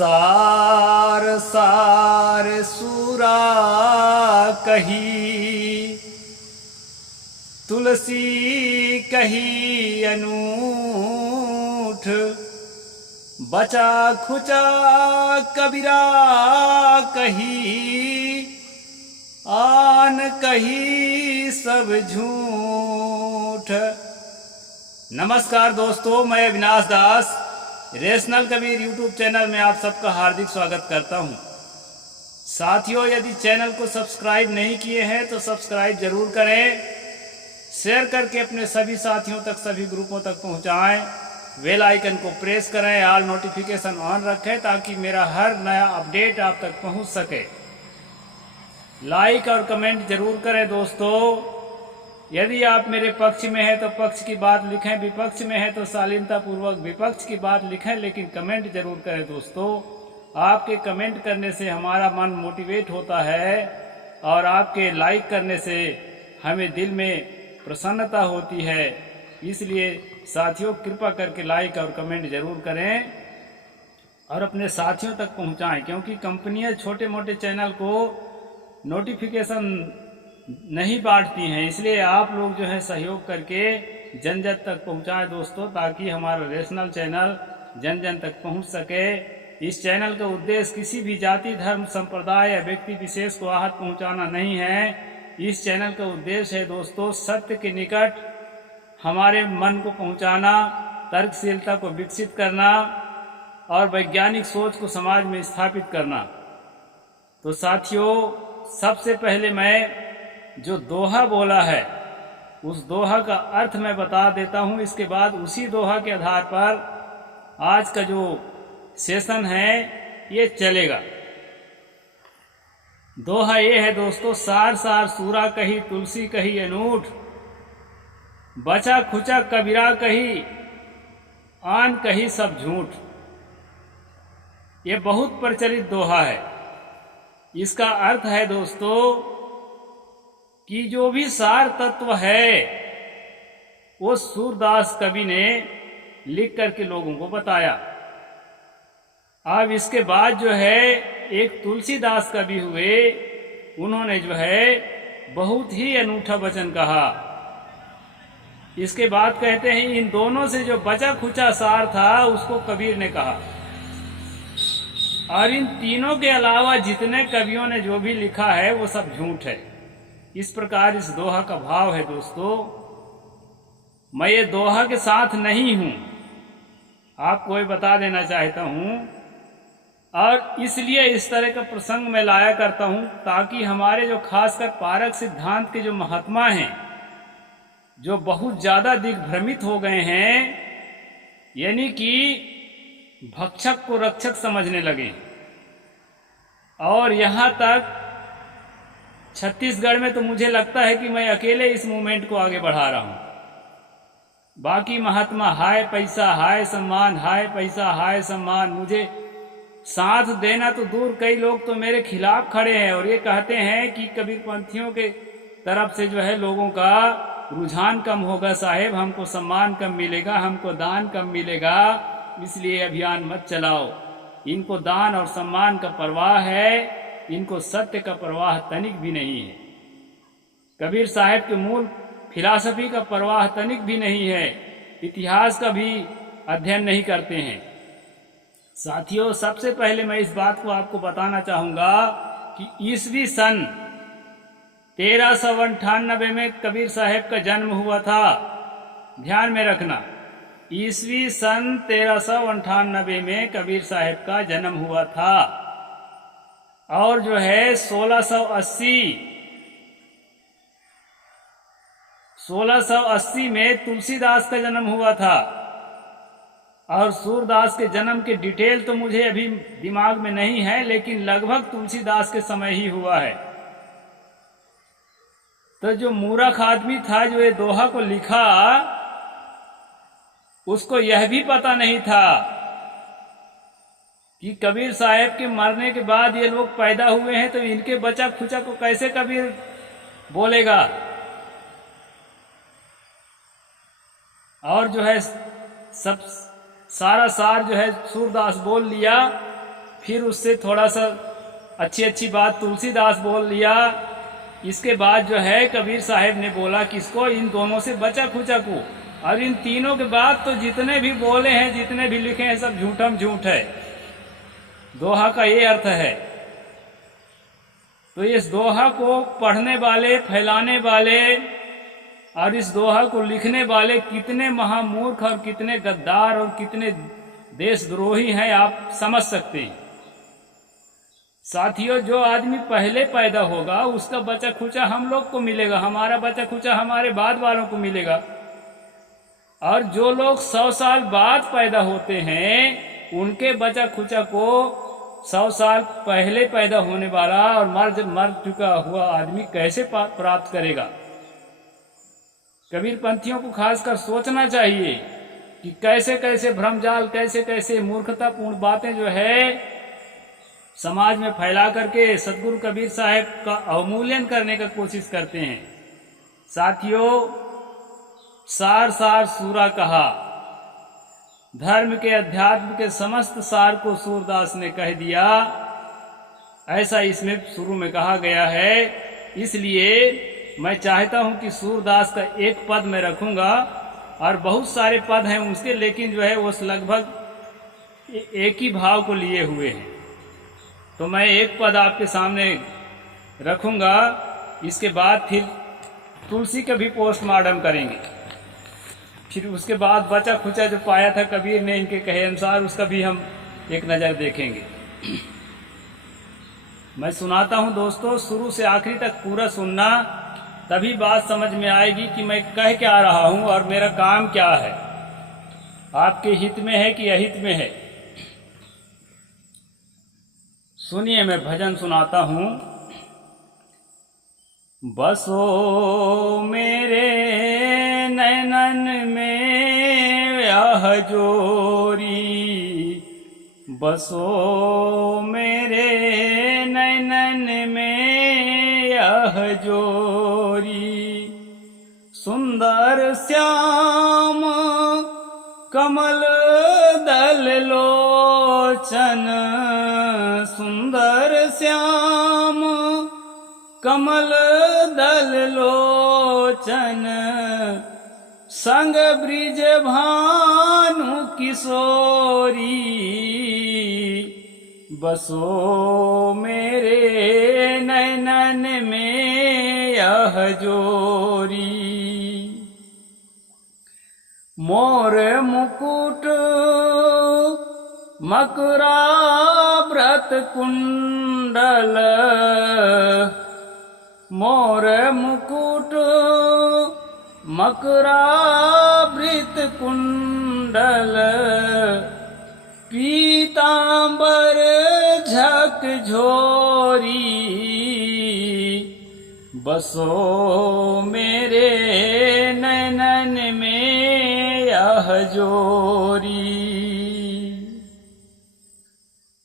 सार सार सूरा कही, तुलसी कही अनूठ, बचा खुचा कबीरा कही, आन कही सब झूठ। नमस्कार दोस्तों, मैं अविनाश दास रेशनल कबीर यूट्यूब चैनल में आप सबका हार्दिक स्वागत करता हूं। साथियों, यदि चैनल को सब्सक्राइब नहीं किए हैं तो सब्सक्राइब जरूर करें, शेयर करके अपने सभी साथियों तक, सभी ग्रुपों तक पहुंचाएं, बेल आइकन को प्रेस करें, ऑल नोटिफिकेशन ऑन रखें ताकि मेरा हर नया अपडेट आप तक पहुंच सके। लाइक और कमेंट जरूर करें दोस्तों। यदि आप मेरे पक्ष में हैं तो पक्ष की बात लिखें, विपक्ष में हैं तो शालीनता पूर्वक विपक्ष की बात लिखें, लेकिन कमेंट जरूर करें दोस्तों। आपके कमेंट करने से हमारा मन मोटिवेट होता है और आपके लाइक करने से हमें दिल में प्रसन्नता होती है। इसलिए साथियों, कृपा करके लाइक और कमेंट जरूर करें और अपने साथियों तक पहुंचाएं, क्योंकि कंपनियां छोटे मोटे चैनल को नोटिफिकेशन नहीं बांटती हैं। इसलिए आप लोग जो है सहयोग करके जन जन तक पहुंचाएं दोस्तों, ताकि हमारा रेशनल चैनल जन जन तक पहुंच सके। इस चैनल का उद्देश्य किसी भी जाति, धर्म, संप्रदाय या व्यक्ति विशेष को आहत पहुंचाना नहीं है। इस चैनल का उद्देश्य है दोस्तों सत्य के निकट हमारे मन को पहुंचाना, तर्कशीलता को विकसित करना और वैज्ञानिक सोच को समाज में स्थापित करना। तो साथियों, सबसे पहले मैं जो दोहा बोला है उस दोहा का अर्थ मैं बता देता हूं। इसके बाद उसी दोहा के आधार पर आज का जो सेशन है ये चलेगा। दोहा ये है दोस्तों, सार सार सूरा कही, तुलसी कही अनूठ, बचा खुचा कबीरा कही, आन कही सब झूठ। ये बहुत प्रचलित दोहा है। इसका अर्थ है दोस्तों कि जो भी सार तत्व है वो सूरदास कवि ने लिख करके लोगों को बताया। अब इसके बाद जो है एक तुलसीदास कवि हुए, उन्होंने जो है बहुत ही अनूठा वचन कहा। इसके बाद कहते हैं इन दोनों से जो बचा खुचा सार था उसको कबीर ने कहा, और इन तीनों के अलावा जितने कवियों ने जो भी लिखा है वो सब झूठ है। इस प्रकार इस दोहा का भाव है दोस्तों। मैं ये दोहा के साथ नहीं हूं, आपको ये बता देना चाहता हूं, और इसलिए इस तरह का प्रसंग मैं लाया करता हूं ताकि हमारे जो खासकर पारक सिद्धांत के जो महात्मा हैं, जो बहुत ज्यादा दिग्भ्रमित हो गए हैं, यानी कि भक्षक को रक्षक समझने लगे, और यहां तक छत्तीसगढ़ में तो मुझे लगता है कि मैं अकेले इस मूवमेंट को आगे बढ़ा रहा हूं। बाकी महात्मा हाय पैसा हाय सम्मान, हाय पैसा हाय सम्मान, मुझे साथ देना तो दूर, कई लोग तो मेरे खिलाफ खड़े हैं और ये कहते हैं कि कबीरपंथियों के तरफ से जो है लोगों का रुझान कम होगा साहेब, हमको सम्मान कम मिलेगा, हमको दान कम मिलेगा, इसलिए अभियान मत चलाओ। इनको दान और सम्मान का परवाह है, इनको सत्य का परवाह तनिक भी नहीं है। कबीर साहब के मूल फिलॉसफी का परवाह तनिक भी नहीं है, इतिहास का भी अध्ययन नहीं करते हैं। साथियों, सबसे पहले मैं इस बात को आपको बताना चाहूंगा कि ईस्वी सन 1398 में कबीर साहब का जन्म हुआ था। ध्यान में रखना, ईस्वी सन 1398 में कबीर साहब का जन्म हुआ था, और जो है 1680 में तुलसीदास का जन्म हुआ था। और सूरदास के जन्म के डिटेल तो मुझे अभी दिमाग में नहीं है, लेकिन लगभग तुलसीदास के समय ही हुआ है। तो जो मूर्ख आदमी था जो ये दोहा को लिखा, उसको यह भी पता नहीं था कि कबीर साहब के मरने के बाद ये लोग पैदा हुए हैं, तो इनके बचा खुचा को कैसे कबीर बोलेगा। और जो है सब सारा सार जो है सूरदास बोल लिया, फिर उससे थोड़ा सा अच्छी अच्छी बात तुलसीदास बोल लिया। इसके बाद जो है कबीर साहब ने बोला किसको, इन दोनों से बचा खुचा को। और इन तीनों के बाद तो जितने भी बोले हैं, जितने भी लिखे हैं, सब झूठम झूठ है। दोहा का ये अर्थ है। तो इस दोहा को पढ़ने वाले, फैलाने वाले और इस दोहा को लिखने वाले कितने महामूर्ख और कितने गद्दार और कितने देशद्रोही हैं, आप समझ सकते हैं। साथियों, जो आदमी पहले पैदा होगा उसका बचा खुचा हम लोग को मिलेगा, हमारा बचा खुचा हमारे बाद वालों को मिलेगा। और जो लोग 100 साल बाद पैदा होते हैं उनके बचा खुचा को 100 साल पहले पैदा होने वाला और मर चुका हुआ आदमी कैसे प्राप्त करेगा। कबीर पंथियों को खासकर सोचना चाहिए कि कैसे कैसे भ्रमजाल, कैसे कैसे मूर्खतापूर्ण बातें जो है समाज में फैला करके सतगुरु कबीर साहब का अवमूल्यन करने का कोशिश करते हैं। साथियों, सार सार सूरा कहा, धर्म के अध्यात्म के समस्त सार को सूरदास ने कह दिया, ऐसा इसमें शुरू में कहा गया है। इसलिए मैं चाहता हूं कि सूरदास का एक पद मैं रखूंगा और बहुत सारे पद हैं उसके, लेकिन जो है वो लगभग एक ही भाव को लिए हुए हैं। तो मैं एक पद आपके सामने रखूंगा, इसके बाद फिर तुलसी का भी पोस्टमार्टम करेंगे। फिर उसके बाद बचा खुचा जो पाया था कबीर ने इनके कहे अनुसार, उसका भी हम एक नज़र देखेंगे। मैं सुनाता हूं दोस्तों, शुरू से आखिरी तक पूरा सुनना, तभी बात समझ में आएगी कि मैं कह क्या रहा हूं और मेरा काम क्या है, आपके हित में है कि अहित में है। सुनिए, मैं भजन सुनाता हूं। बसो मेरे नैनन में यह जोरी, बसो मेरे नैनन में यह जोरी, सुंदर श्याम कमल दल लोचन, सुंदर श्याम कमल दल लोचन, संग ब्रिज भानु किशोरी, बसो मेरे नैनन में यह जोरी। मोर मुकुट मकराव्रत कुंडल, मोर मुकुट मकरावृत कुंडल, पीतांबर झकझोरी, बसो मेरे नैनन में यह जोरी।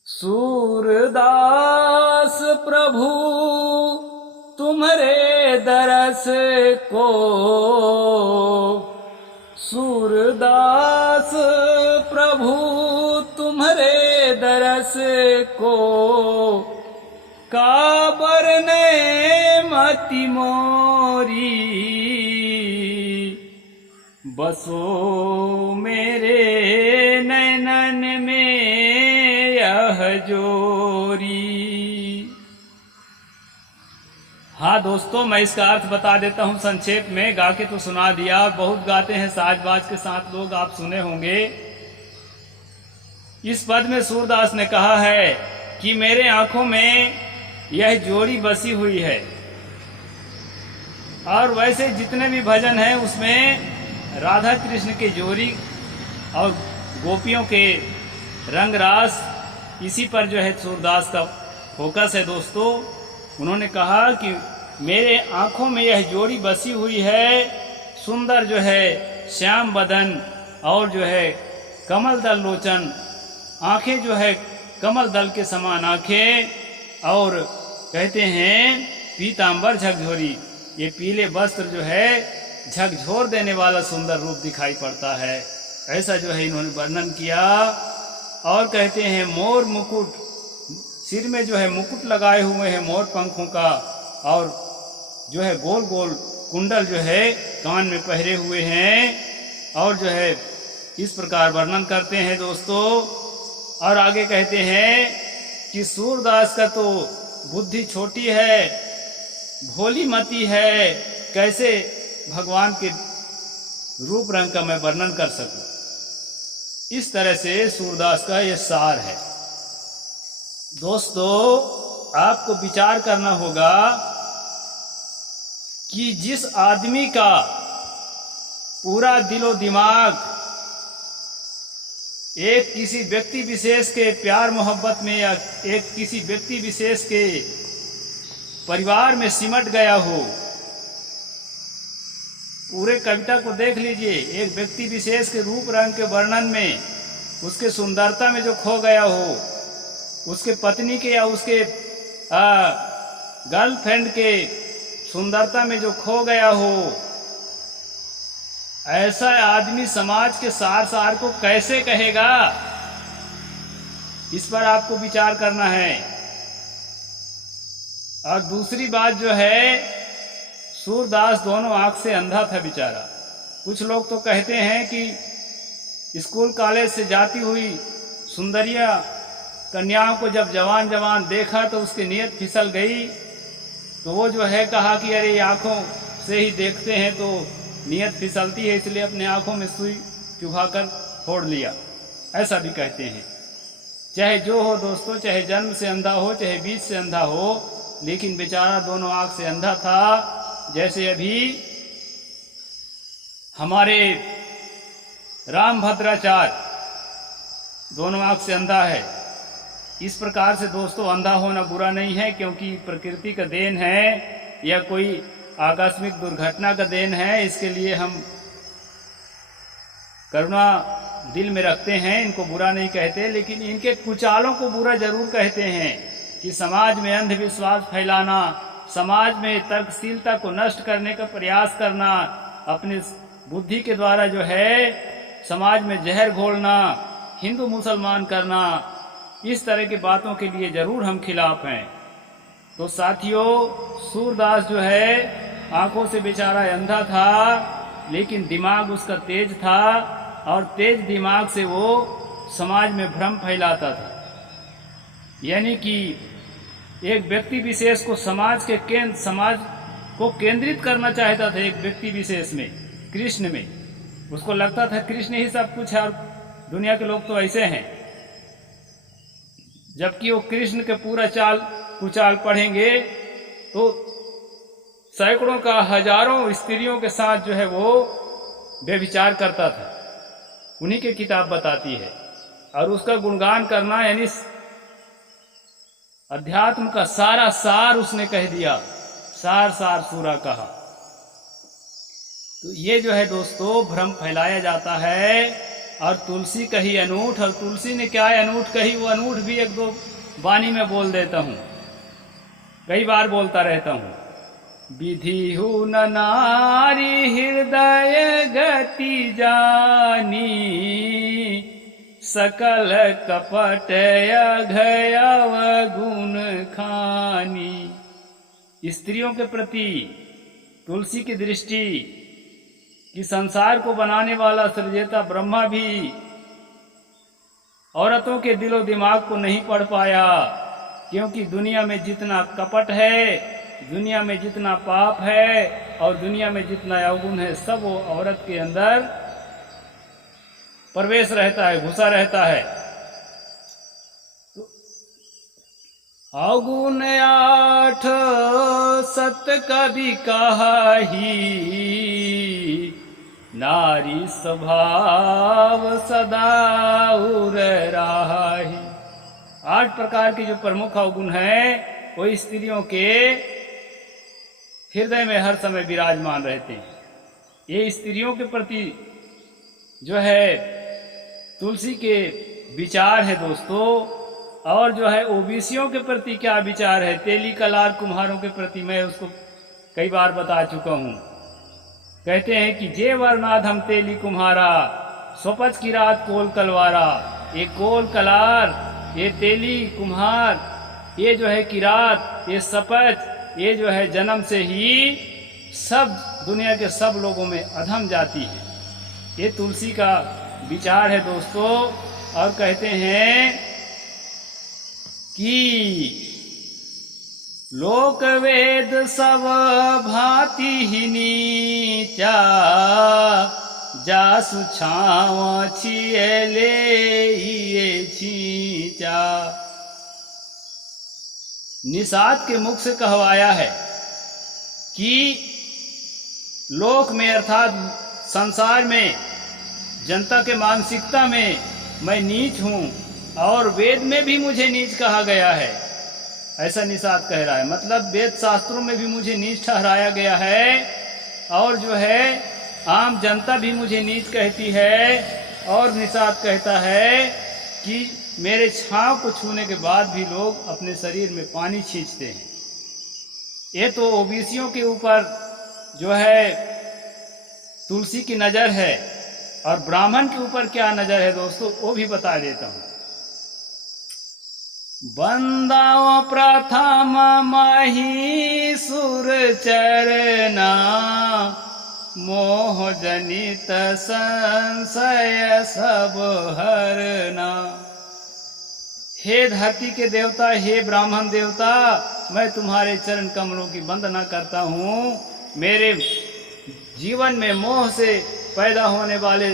सूरदास प्रभु तुम्हारे दरस को, सूरदास प्रभु तुम्हारे दरस को, काबर ने मति मोरी, बसो मेरे नैनन में यह जोरी। हाँ दोस्तों, मैं इसका अर्थ बता देता हूँ संक्षेप में, गा के तो सुना दिया और बहुत गाते हैं साजबाज के साथ लोग, आप सुने होंगे। इस पद में सूरदास ने कहा है कि मेरे आंखों में यह जोड़ी बसी हुई है। और वैसे जितने भी भजन हैं उसमें राधा कृष्ण के जोड़ी और गोपियों के रंग रास, इसी पर जो है सूरदास का फोकस है दोस्तों। उन्होंने कहा कि मेरे आंखों में यह जोड़ी बसी हुई है, सुंदर जो है श्याम बदन और जो है कमल दल लोचन, आंखें जो है कमल दल के समान आंखें, और कहते हैं पीतांबर झकझोरी, ये पीले वस्त्र जो है झकझोर देने वाला सुंदर रूप दिखाई पड़ता है। ऐसा जो है इन्होंने वर्णन किया। और कहते हैं मोर मुकुट सिर में जो है मुकुट लगाए हुए हैं मोर पंखों का, और जो है गोल गोल कुंडल जो है कान में पहरे हुए हैं, और जो है इस प्रकार वर्णन करते हैं दोस्तों। और आगे कहते हैं कि सूरदास का तो बुद्धि छोटी है, भोली मती है, कैसे भगवान के रूप रंग का मैं वर्णन कर सकूं। इस तरह से सूरदास का यह सार है। दोस्तों, आपको विचार करना होगा कि जिस आदमी का पूरा दिलो दिमाग एक किसी व्यक्ति विशेष के प्यार मोहब्बत में या एक किसी व्यक्ति विशेष के परिवार में सिमट गया हो, पूरे कविता को देख लीजिए, एक व्यक्ति विशेष के रूप रंग के वर्णन में, उसके सुंदरता में जो खो गया हो, उसके पत्नी के या उसके गर्लफ्रेंड के सुंदरता में जो खो गया हो, ऐसा आदमी समाज के सार सार को कैसे कहेगा? इस पर आपको विचार करना है। और दूसरी बात जो है, सूरदास दोनों आंख से अंधा था बेचारा। कुछ लोग तो कहते हैं कि स्कूल कॉलेज से जाती हुई सुंदरिया कन्याओं को जब जवान जवान देखा तो उसकी नीयत फिसल गई, तो वो जो है कहा कि अरे आंखों से ही देखते हैं तो नीयत फिसलती है, इसलिए अपने आंखों में सुई चुभाकर फोड़ लिया, ऐसा भी कहते हैं। चाहे जो हो दोस्तों, चाहे जन्म से अंधा हो, चाहे बीच से अंधा हो, लेकिन बेचारा दोनों आंख से अंधा था। जैसे अभी हमारे रामभद्राचार्य दोनों आंख से अंधा है। इस प्रकार से दोस्तों अंधा होना बुरा नहीं है, क्योंकि प्रकृति का देन है या कोई आकस्मिक दुर्घटना का देन है। इसके लिए हम करुणा दिल में रखते हैं, इनको बुरा नहीं कहते, लेकिन इनके कुचालों को बुरा जरूर कहते हैं कि समाज में अंधविश्वास फैलाना, समाज में तर्कशीलता को नष्ट करने का प्रयास करना, अपनी बुद्धि के द्वारा जो है समाज में जहर घोलना, हिंदू मुसलमान करना, इस तरह की बातों के लिए जरूर हम खिलाफ हैं। तो साथियों, सूरदास जो है आंखों से बेचारा अंधा था, लेकिन दिमाग उसका तेज था, और तेज दिमाग से वो समाज में भ्रम फैलाता था। यानी कि एक व्यक्ति विशेष को समाज को केंद्रित करना चाहता था, एक व्यक्ति विशेष में, कृष्ण में। उसको लगता था कृष्ण ही सब कुछ है और दुनिया के लोग तो ऐसे हैं, जबकि वो कृष्ण के पूरा चाल कुचाल पढ़ेंगे तो सैकड़ों का हजारों स्त्रियों के साथ जो है वो व्यभिचार करता था। उन्हीं की किताब बताती है। और उसका गुणगान करना यानी अध्यात्म का सारा सार उसने कह दिया, सार सार सूरा कहा। तो ये जो है दोस्तों भ्रम फैलाया जाता है। और तुलसी कही अनूठ, और तुलसी ने क्या अनूठ कही, वो अनूठ भी एक दो वाणी में बोल देता हूँ, कई बार बोलता रहता हूँ। विधि हु न नारी हृदय गति जानी, सकल कपट अघयव गुण खानी। स्त्रियों के प्रति तुलसी की दृष्टि कि संसार को बनाने वाला सृजेता ब्रह्मा भी औरतों के दिलो दिमाग को नहीं पढ़ पाया, क्योंकि दुनिया में जितना कपट है, दुनिया में जितना पाप है और दुनिया में जितना अवगुण है, सब वो औरत के अंदर प्रवेश रहता है, घुसा रहता है। अवगुण 8 सत कभी कहाही, नारी स्वभाव सदा उर राही। 8 प्रकार के जो प्रमुख अवगुण हैं वो स्त्रियों के हृदय में हर समय विराजमान रहते हैं। ये स्त्रियों के प्रति जो है तुलसी के विचार है दोस्तों। और जो है ओबीसियों के प्रति क्या विचार है, तेली कलार कुम्हारों के प्रति मैं उसको कई बार बता चुका हूँ। कहते हैं कि जे वरनाद हम तेली कुम्हारा, स्वपच की रात कोल कलवारा। ये कोल कलार, ये तेली कुम्हार ये जो है किरात, ये शपथ, ये जो है जन्म से ही सब दुनिया के सब लोगों में अधम जाती है। ये तुलसी का विचार है दोस्तों। और कहते हैं कि लोक वेद सब भांति ही नीचा, जासु छाँव छिए ले छींचा। निषाद के मुख से कहवाया है कि लोक में अर्थात संसार में, जनता के मानसिकता में मैं नीच हूँ और वेद में भी मुझे नीच कहा गया है, ऐसा निषाद कह रहा है। मतलब वेद शास्त्रों में भी मुझे नीच ठहराया गया है और जो है आम जनता भी मुझे नीच कहती है। और निषाद कहता है कि मेरे छांव को छूने के बाद भी लोग अपने शरीर में पानी खींचते हैं। ये तो ओबीसियों के ऊपर जो है तुलसी की नज़र है। और ब्राह्मण के ऊपर क्या नज़र है दोस्तों, वो भी बता देता हूँ। बंदाओ प्रथम महिषुर चरना, मोह जनित संशय सब हरना। हे धरती के देवता, हे ब्राह्मण देवता, मैं तुम्हारे चरण कमलों की वंदना करता हूँ। मेरे जीवन में मोह से पैदा होने वाले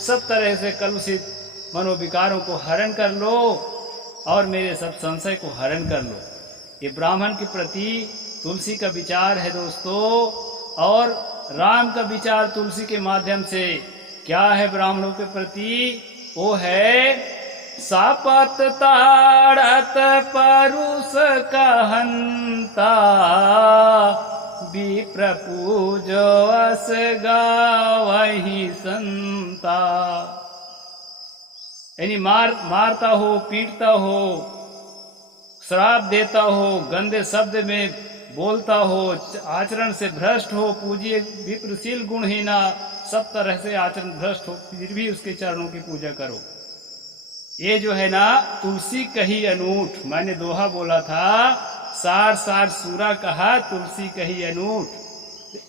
सब तरह से कलुषित मनोविकारों को हरण कर लो और मेरे सब संशय को हरण कर लो। ये ब्राह्मण के प्रति तुलसी का विचार है दोस्तों। और राम का विचार तुलसी के माध्यम से क्या है ब्राह्मणों के प्रति, वो है सापत ताड़त परुष कहंता, विप्र पूजो अस गावहि संता। यानी मारता हो, पीटता हो, श्राप देता हो, गंदे शब्द में बोलता हो, आचरण से भ्रष्ट हो, पूजिए विप्रशील गुणहीना, सब तरह से आचरण भ्रष्ट हो, फिर भी उसके चरणों की पूजा करो। ये जो है ना तुलसी कही अनूठ, मैंने दोहा बोला था, सार सार सूरा कहा, तुलसी कही अनूठ।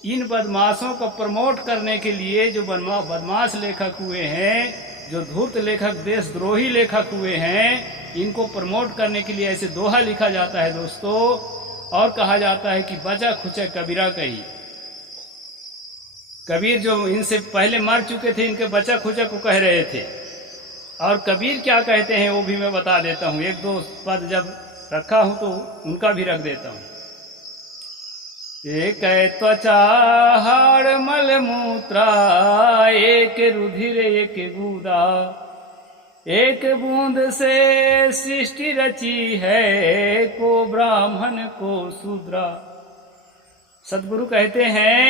इन बदमाशों को प्रमोट करने के लिए जो बदमाश लेखक हुए हैं, जो धूर्त लेखक, देशद्रोही लेखक हुए हैं, इनको प्रमोट करने के लिए ऐसे दोहा लिखा जाता है दोस्तों। और कहा जाता है कि बचा खुचा कबीरा कही। कबीर जो इनसे पहले मर चुके थे, इनके बचा खुचा को कह रहे थे। और कबीर क्या कहते हैं वो भी मैं बता देता हूँ। एक दो पद जब रखा हूं तो उनका भी रख देता हूँ। एक त्वचा हाड़ मल मूत्रा, एक रुधिर एक बूंदा, एक बूंद से सृष्टि रची है, को ब्राह्मण को शूद्रा। सदगुरु कहते हैं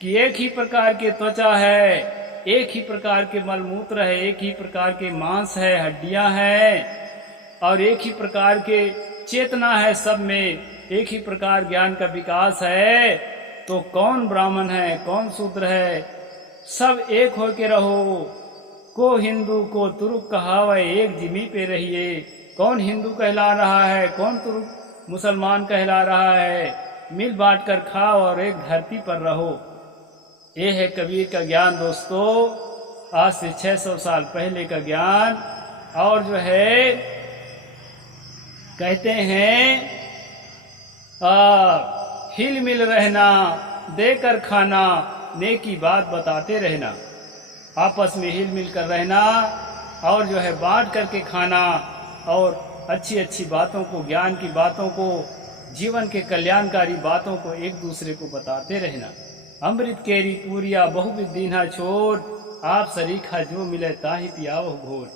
कि एक ही प्रकार के त्वचा है, एक ही प्रकार के मलमूत्र है, एक ही प्रकार के मांस है, हड्डियां हैं, और एक ही प्रकार के चेतना है, सब में एक ही प्रकार ज्ञान का विकास है। तो कौन ब्राह्मण है, कौन शूद्र है, सब एक हो के रहो। को हिंदू को तुर्क कहावे, एक जिमी पे रहिए। कौन हिंदू कहला रहा है, कौन तुर्क मुसलमान कहला रहा है, मिल बांट कर खाओ और एक धरती पर रहो। ये है कबीर का ज्ञान दोस्तों, आज से 600 साल पहले का ज्ञान। और जो है कहते हैं हिल मिल रहना, देकर खाना, नेकी बात बताते रहना। आपस में हिल मिल कर रहना और जो है बांट करके खाना और अच्छी अच्छी बातों को, ज्ञान की बातों को, जीवन के कल्याणकारी बातों को एक दूसरे को बताते रहना। अमृत केरी पूरिया बहुविध दीन्हा छोड़, आप सरीखा जो मिले ताहि पियावो घोर।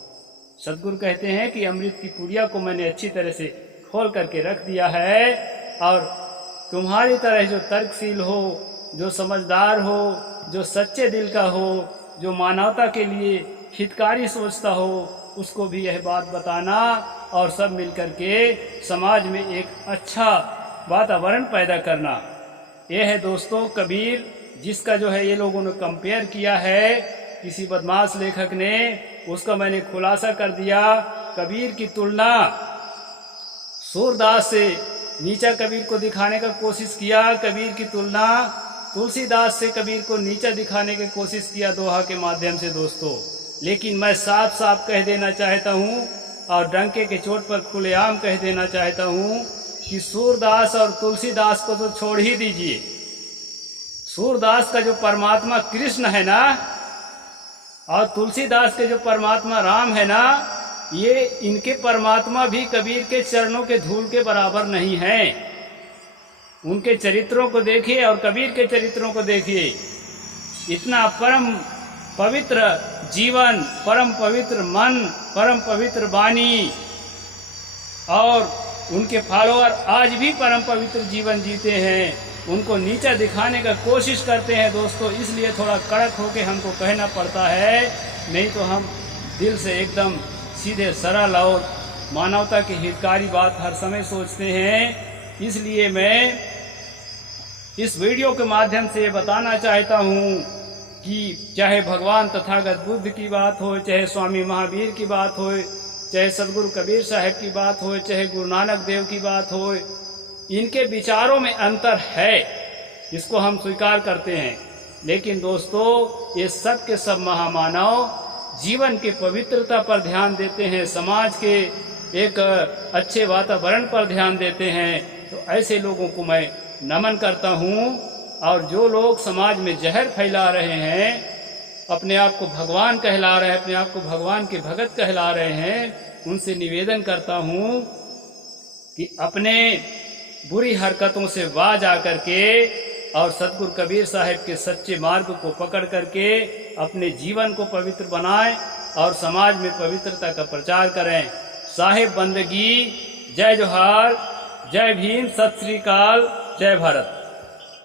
सदगुरु कहते हैं कि अमृत की पुड़िया को मैंने अच्छी तरह से खोल करके रख दिया है और तुम्हारी तरह जो तर्कशील हो, जो समझदार हो, जो सच्चे दिल का हो, जो मानवता के लिए हितकारी सोचता हो, उसको भी यह बात बताना और सब मिलकर के समाज में एक अच्छा वातावरण पैदा करना। यह है दोस्तों कबीर, जिसका जो है ये लोगों ने कंपेयर किया है किसी बदमाश लेखक ने, उसका मैंने खुलासा कर दिया। कबीर की तुलना सूरदास से नीचा कबीर को दिखाने का कोशिश किया, कबीर की तुलना तुलसीदास से कबीर को नीचा दिखाने की कोशिश किया दोहा के माध्यम से दोस्तों। लेकिन मैं साफ साफ कह देना चाहता हूँ और डंके के चोट पर खुलेआम कह देना चाहता हूँ कि सूरदास और तुलसीदास को तो छोड़ ही दीजिए। सूरदास का जो परमात्मा कृष्ण है ना और तुलसीदास के जो परमात्मा राम है ना, ये इनके परमात्मा भी कबीर के चरणों के धूल के बराबर नहीं हैं। उनके चरित्रों को देखिए और कबीर के चरित्रों को देखिए। इतना परम पवित्र जीवन, परम पवित्र मन, परम पवित्र वाणी, और उनके फॉलोअर आज भी परम पवित्र जीवन जीते हैं। उनको नीचा दिखाने का कोशिश करते हैं दोस्तों। इसलिए थोड़ा कड़क होकर हमको कहना पड़ता है, नहीं तो हम दिल से एकदम सीधे सरल और मानवता की हितकारी बात हर समय सोचते हैं। इसलिए मैं इस वीडियो के माध्यम से बताना चाहता हूँ कि चाहे भगवान तथागत बुद्ध की बात हो, चाहे स्वामी महावीर की बात हो, चाहे सदगुरु कबीर साहब की बात हो, चाहे गुरु नानक देव की बात हो, इनके विचारों में अंतर है, इसको हम स्वीकार करते हैं। लेकिन दोस्तों, ये सब के सब महामानव जीवन की पवित्रता पर ध्यान देते हैं, समाज के एक अच्छे वातावरण पर ध्यान देते हैं। तो ऐसे लोगों को मैं नमन करता हूँ। और जो लोग समाज में जहर फैला रहे हैं, अपने आप को भगवान कहला रहे हैं, अपने आप को भगवान के भगत कहला रहे हैं, उनसे निवेदन करता हूँ कि अपने बुरी हरकतों से बाज आकर के और सतगुरु कबीर साहब के सच्चे मार्ग को पकड़ करके अपने जीवन को पवित्र बनाएं और समाज में पवित्रता का प्रचार करें। साहिब बंदगी। जय जोहार, जय भीम, सत श्री अकाल, जय भारत।